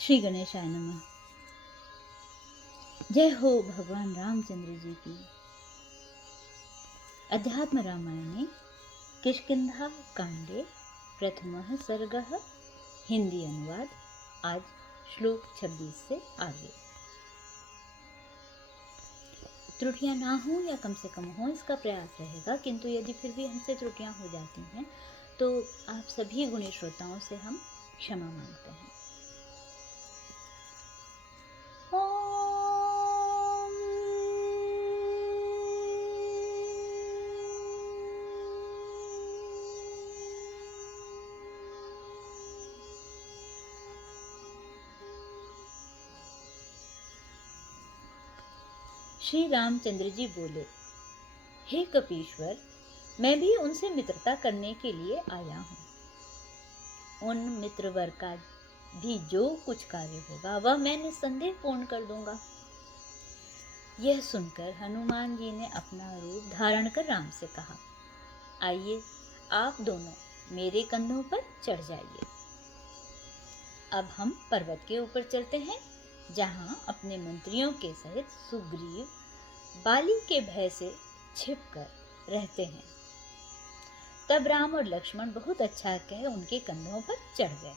श्री गणेशाय नमः। जय हो भगवान रामचंद्र जी की। अध्यात्म रामायणे किष्किंधा कांडे प्रथमः सर्गः। हिंदी अनुवाद। आज श्लोक 26 से आगे। त्रुटियां ना हो या कम से कम हो, इसका प्रयास रहेगा, किंतु यदि फिर भी हमसे त्रुटियां हो जाती हैं तो आप सभी गुणी श्रोताओं से हम क्षमा मांगते हैं। श्री रामचंद्र जी बोले, हे कपीश्वर, मैं भी उनसे मित्रता करने के लिए आया हूँ। उन मित्रवर का भी जो कुछ कार्य होगा वह मैं निस्संदेह पूर्ण कर दूंगा। यह सुनकर हनुमान जी ने अपना रूप धारण कर राम से कहा, आइए आप दोनों मेरे कंधों पर चढ़ जाइए। अब हम पर्वत के ऊपर चलते हैं, जहां अपने मंत्रियों के सहित सुग्रीव बाली के भय से छिपकर रहते हैं। तब राम और लक्ष्मण बहुत अच्छा कह उनके कंधों पर चढ़ गए।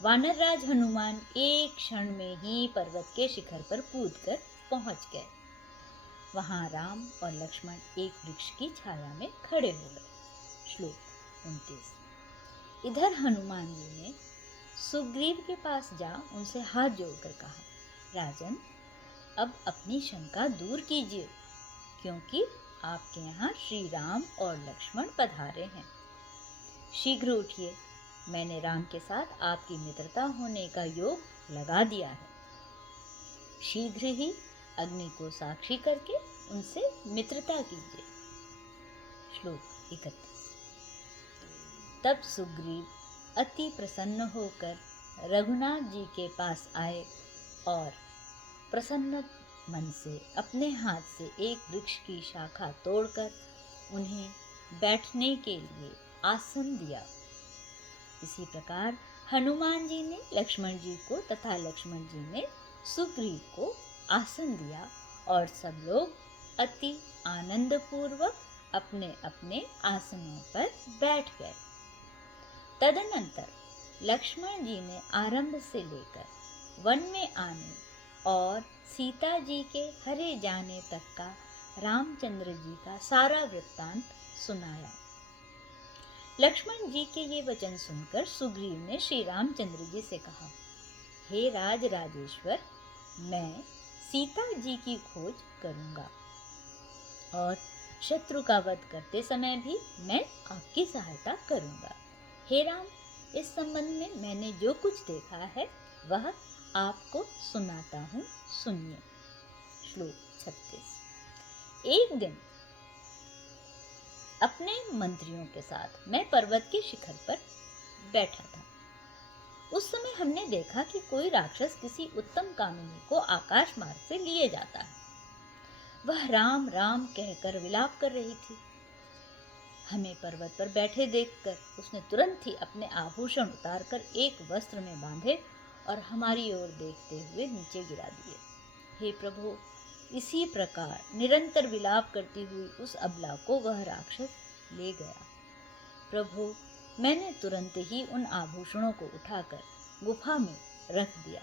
वानरराज हनुमान एक क्षण में ही पर्वत के शिखर पर कूदकर पहुंच गए। वहां राम और लक्ष्मण एक वृक्ष की छाया में खड़े हो गए। श्लोक 29। इधर हनुमान जी ने सुग्रीव के पास जा उनसे हाथ जोड़कर कहा, राजन, अब अपनी शंका दूर कीजिए, क्योंकि आपके यहाँ श्री राम और लक्ष्मण पधारे हैं। शीघ्र उठिए, मैंने राम के साथ आपकी मित्रता होने का योग लगा दिया है। शीघ्र ही अग्नि को साक्षी करके उनसे मित्रता कीजिए। श्लोक 31। तब सुग्रीव अति प्रसन्न होकर रघुनाथ जी के पास आए और प्रसन्न मन से अपने हाथ से एक वृक्ष की शाखा तोड़कर उन्हें बैठने के लिए आसन दिया। इसी प्रकार हनुमान जी ने लक्ष्मण जी को तथा लक्ष्मण जी ने सुग्रीव को आसन दिया और सब लोग अति आनंद पूर्वक अपने अपने आसनों पर बैठ गए। तदनंतर लक्ष्मण जी ने आरंभ से लेकर वन में आने और सीता जी के हरे जाने तक का रामचंद्र जी का सारा वृत्तांत सुनाया। लक्ष्मण जी के ये वचन सुनकर सुग्रीव ने श्री रामचंद्र जी से कहा, हे राज राजेश्वर, मैं सीता जी की खोज करूंगा और शत्रु का वध करते समय भी मैं आपकी सहायता करूंगा। हे राम, इस संबंध में मैंने जो कुछ देखा है वह आपको सुनाता हूँ, सुनिए। श्लोक 36। एक दिन अपने मंत्रियों के साथ मैं पर्वत के शिखर पर बैठा था। उस समय हमने देखा कि कोई राक्षस किसी उत्तम कामिनी को आकाश मार्ग से लिए जाता है। वह राम राम कहकर विलाप कर रही थी। हमें पर्वत पर बैठे देखकर उसने तुरंत ही अपने आभूषण उतारकर एक वस्त्र में बांधे और हमारी ओर देखते हुए नीचे गिरा दिए। हे प्रभु, इसी प्रकार निरंतर विलाप करती हुई उस अबला को वह राक्षस ले गया। प्रभु, मैंने तुरंत ही उन आभूषणों को उठाकर गुफा में रख दिया।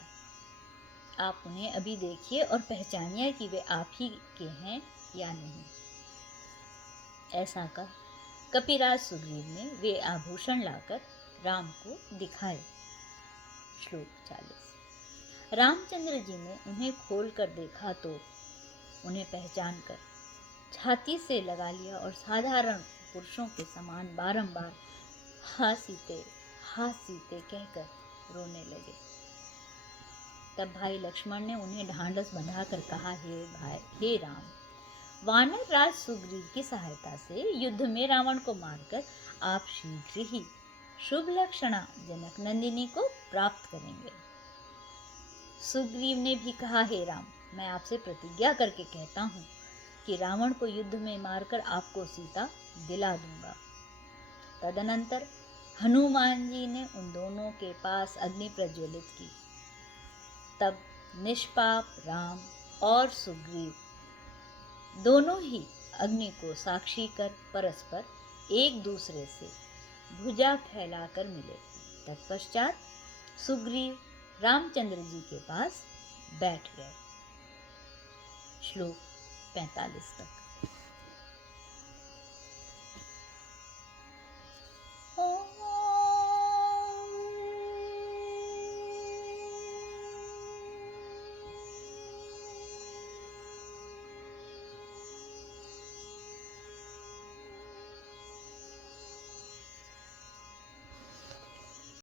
आप उन्हें अभी देखिए और पहचानिए कि वे आप ही के हैं या नहीं। ऐसा कह कपिराज सुग्रीव ने वे आभूषण लाकर राम को दिखाए। श्लोक 40। रामचंद्र जी ने उन्हें खोल कर देखा तो उन्हें पहचान कर छाती से लगा लिया और साधारण पुरुषों के समान बारंबार हाँ सीते कहकर रोने लगे। तब भाई लक्ष्मण ने उन्हें ढांढस बंधाकर कहा, हे राम, वानर राज सुग्रीव की सहायता से युद्ध में रावण को मारकर आप शीघ्र ही शुभ लक्षणा जनक नंदिनी को प्राप्त करेंगे। सुग्रीव ने भी कहा, हे राम, मैं आपसे प्रतिज्ञा करके कहता हूँ कि रावण को युद्ध में मारकर आपको सीता दिला दूंगा। तदनंतर हनुमान जी ने उन दोनों के पास अग्नि प्रज्वलित की। तब निष्पाप राम और सुग्रीव दोनों ही अग्नि को साक्षी कर परस्पर एक दूसरे से भुजा फैलाकर मिले। तत्पश्चात सुग्रीव रामचंद्र जी के पास बैठ गए। श्लोक 45 तक।